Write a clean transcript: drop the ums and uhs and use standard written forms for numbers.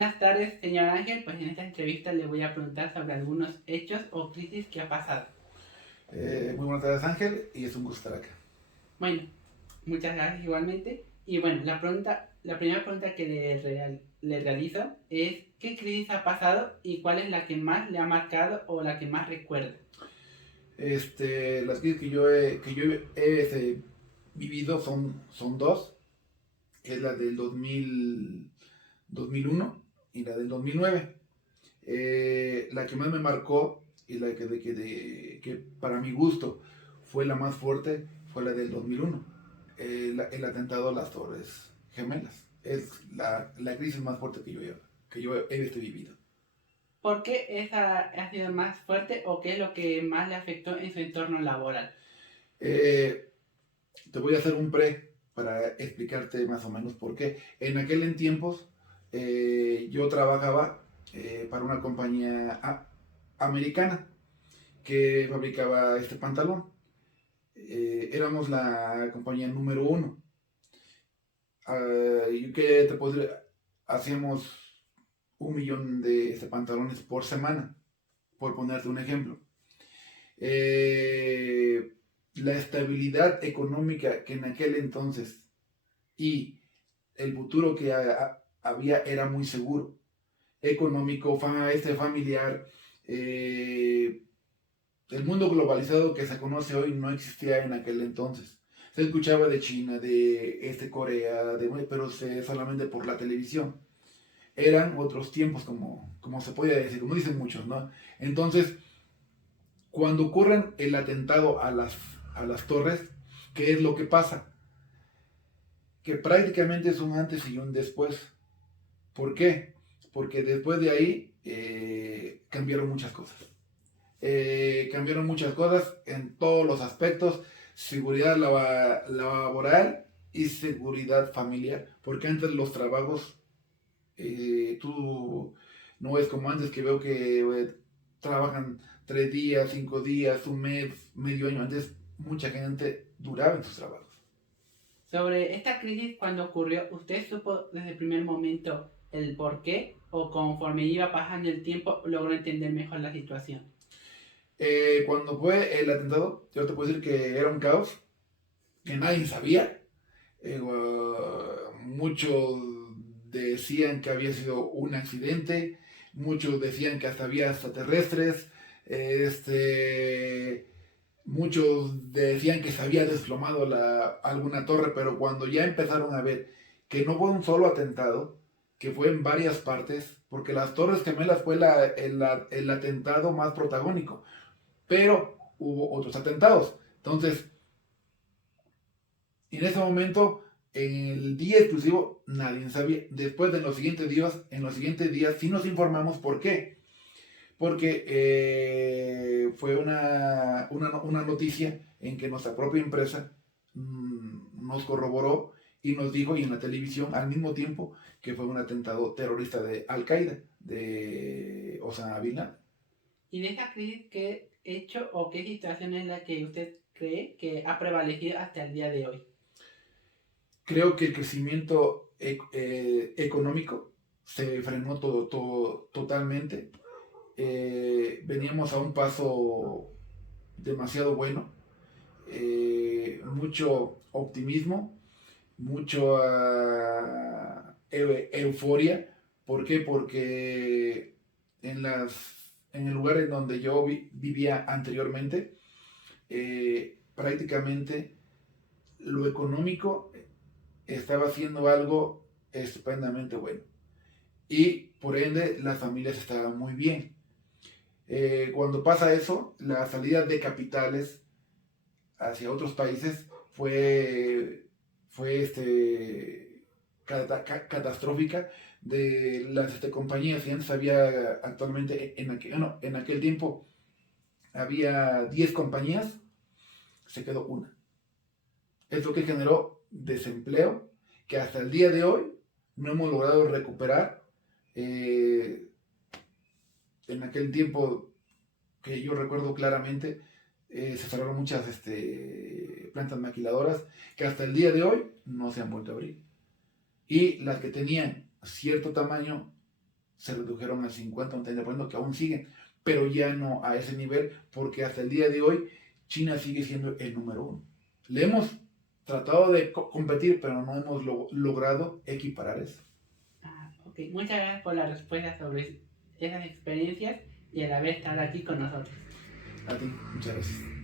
Buenas tardes, señor Ángel. Pues en esta entrevista le voy a preguntar sobre algunos hechos o crisis que ha pasado. Muy buenas tardes, Ángel, y es un gusto estar acá. Bueno, muchas gracias igualmente. Y bueno, la primera pregunta que le realizo es ¿qué crisis ha pasado y cuál es la que más le ha marcado o la que más recuerda? Las crisis que yo he vivido son dos, que es la del 2001 y la del 2009. La que más me marcó y la que para mi gusto fue la más fuerte fue la del 2001, el atentado a las Torres Gemelas. Es la crisis más fuerte que yo he vivido. ¿Por qué esa ha sido más fuerte o qué es lo que más le afectó en su entorno laboral? Eh, Te voy a hacer un para explicarte más o menos por qué. En aquel en tiempos yo trabajaba para una compañía americana que fabricaba este pantalón. Éramos la compañía número uno. ¿Y qué te puedo decir? Hacíamos 1 millón de pantalones por semana, por ponerte un ejemplo. Eh, la estabilidad económica que en aquel entonces y el futuro que había era muy seguro, económico, familiar. eh, el mundo globalizado que se conoce hoy no existía en aquel entonces. Se escuchaba de China, de Corea, pero solamente por la televisión. Eran otros tiempos, como se podía decir, como dicen muchos, ¿no? Entonces, cuando ocurren el atentado a las torres, ¿qué es lo que pasa? Que prácticamente es un antes y un después. ¿Por qué? Porque después de ahí cambiaron muchas cosas. Cambiaron muchas cosas en todos los aspectos, seguridad laboral y seguridad familiar. Porque antes los trabajos, tú no es como antes que veo que trabajan 3 días, 5 días, un mes, medio año. Antes mucha gente duraba en sus trabajos. Sobre esta crisis, cuando ocurrió, ¿usted supo desde el primer momento el por qué o conforme iba pasando el tiempo logró entender mejor la situación? Cuando fue el atentado, yo te puedo decir que era un caos, que nadie sabía. Muchos decían que había sido un accidente, muchos decían que hasta había extraterrestres, muchos decían que se había desplomado alguna torre, pero cuando ya empezaron a ver que no fue un solo atentado, que fue en varias partes, porque las Torres Gemelas fue el atentado más protagónico, pero hubo otros atentados. Entonces, en ese momento, en el día exclusivo, nadie sabía. Después de en los siguientes días sí nos informamos por qué. Porque fue una noticia en que nuestra propia empresa nos corroboró y nos dijo, y en la televisión al mismo tiempo, que fue un atentado terrorista de Al-Qaeda, de Osama Bin Laden. Y de esta crisis, ¿qué hecho o qué situación es la que usted cree que ha prevalecido hasta el día de hoy? Creo que el crecimiento económico se frenó totalmente. Veníamos a un paso demasiado bueno, mucho optimismo, mucho euforia. ¿Por qué? Porque en el lugar en donde yo vivía anteriormente, prácticamente lo económico estaba haciendo algo estupendamente bueno. Y por ende las familias estaban muy bien. Cuando pasa eso, la salida de capitales hacia otros países fue catastrófica de las compañías. Y antes había actualmente, en aquel tiempo, había 10 compañías, se quedó una. Es lo que generó desempleo que hasta el día de hoy no hemos logrado recuperar. Eh, en aquel tiempo que yo recuerdo claramente, se cerraron muchas plantas maquiladoras que hasta el día de hoy no se han vuelto a abrir. Y las que tenían cierto tamaño se redujeron al 50 o 30%, que aún siguen, pero ya no a ese nivel, porque hasta el día de hoy China sigue siendo el número uno. Le hemos tratado de competir, pero no hemos logrado equiparar eso. Ok, muchas gracias por la respuesta sobre esas experiencias y el haber estado aquí con nosotros. A ti, muchas gracias.